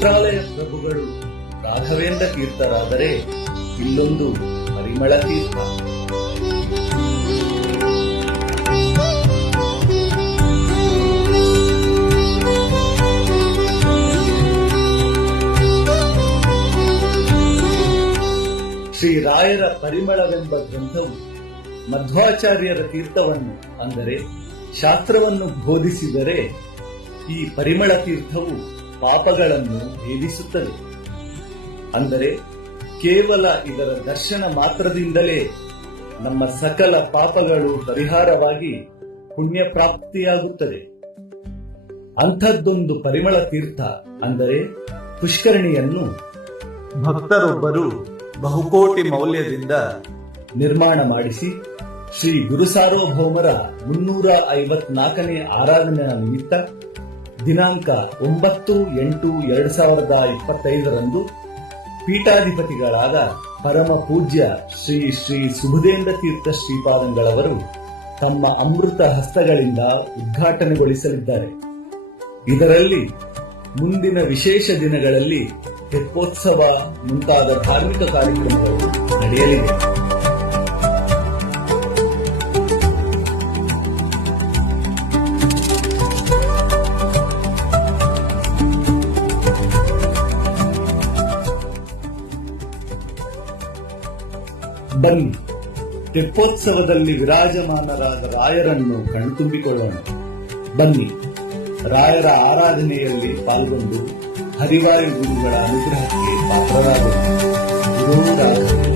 ಮಂತ್ರಾಲಯ ಪ್ರಭುಗಳು ರಾಘವೇಂದ್ರ ತೀರ್ಥರಾದರೆ ಇಲ್ಲೊಂದು ಪರಿಮಳ ತೀರ್ಥ. ಶ್ರೀರಾಯರ ಪರಿಮಳವೆಂಬ ಗ್ರಂಥವು ಮಧ್ವಾಚಾರ್ಯರ ತೀರ್ಥವನ್ನು ಅಂದರೆ ಶಾಸ್ತ್ರವನ್ನು ಬೋಧಿಸಿದರೆ ಈ ಪರಿಮಳ ತೀರ್ಥವು ಪಾಪಗಳನ್ನು ಭೇದಿಸುತ್ತದೆ. ಅಂದರೆ ಕೇವಲ ಇದರ ದರ್ಶನ ಮಾತ್ರದಿಂದಲೇ ನಮ್ಮ ಸಕಲ ಪಾಪಗಳು ಪರಿಹಾರವಾಗಿ ಪುಣ್ಯ ಪ್ರಾಪ್ತಿಯಾಗುತ್ತದೆ. ಅಂಥದ್ದೊಂದು ಪರಿಮಳ ತೀರ್ಥ ಅಂದರೆ ಪುಷ್ಕರಣಿಯನ್ನು ಭಕ್ತರೊಬ್ಬರು ಬಹುಕೋಟಿ ಮೌಲ್ಯದಿಂದ ನಿರ್ಮಾಣ ಮಾಡಿಸಿ ಶ್ರೀ ಗುರುಸಾರ್ವಭೌಮರ 354ನೇ ಆರಾಧನೆಯ ನಿಮಿತ್ತ ದಿನಾಂಕ 9/8/2025 ಪೀಠಾಧಿಪತಿಗಳಾದ ಪರಮ ಪೂಜ್ಯ ಶ್ರೀ ಶ್ರೀ ಸುಬುಧೇಂದ್ರ ತೀರ್ಥ ಶ್ರೀಪಾದಂಗಳವರು ತಮ್ಮ ಅಮೃತ ಹಸ್ತಗಳಿಂದ ಉದ್ಘಾಟನೆಗೊಳಿಸಲಿದ್ದಾರೆ. ಇದರಲ್ಲಿ ಮುಂದಿನ ವಿಶೇಷ ದಿನಗಳಲ್ಲಿ ತೆಪ್ಪೋತ್ಸವ ಮುಂತಾದ ಧಾರ್ಮಿಕ ಕಾರ್ಯಕ್ರಮಗಳು ನಡೆಯಲಿವೆ. ಬನ್ನಿ, ತೆಪ್ಪೋತ್ಸವದಲ್ಲಿ ವಿರಾಜಮಾನರಾದ ರಾಯರನ್ನು ಕಣ್ತುಂಬಿಕೊಳ್ಳೋಣ. ಬನ್ನಿ, ರಾಯರ ಆರಾಧನೆಯಲ್ಲಿ ಪಾಲ್ಗೊಂಡು ಹರಿವಾಯು ಗುರುಗಳ ಅನುಗ್ರಹಕ್ಕೆ ಪಾತ್ರರಾಗೋಣ. ಗುರು ರಾಘವೇಂದ್ರ.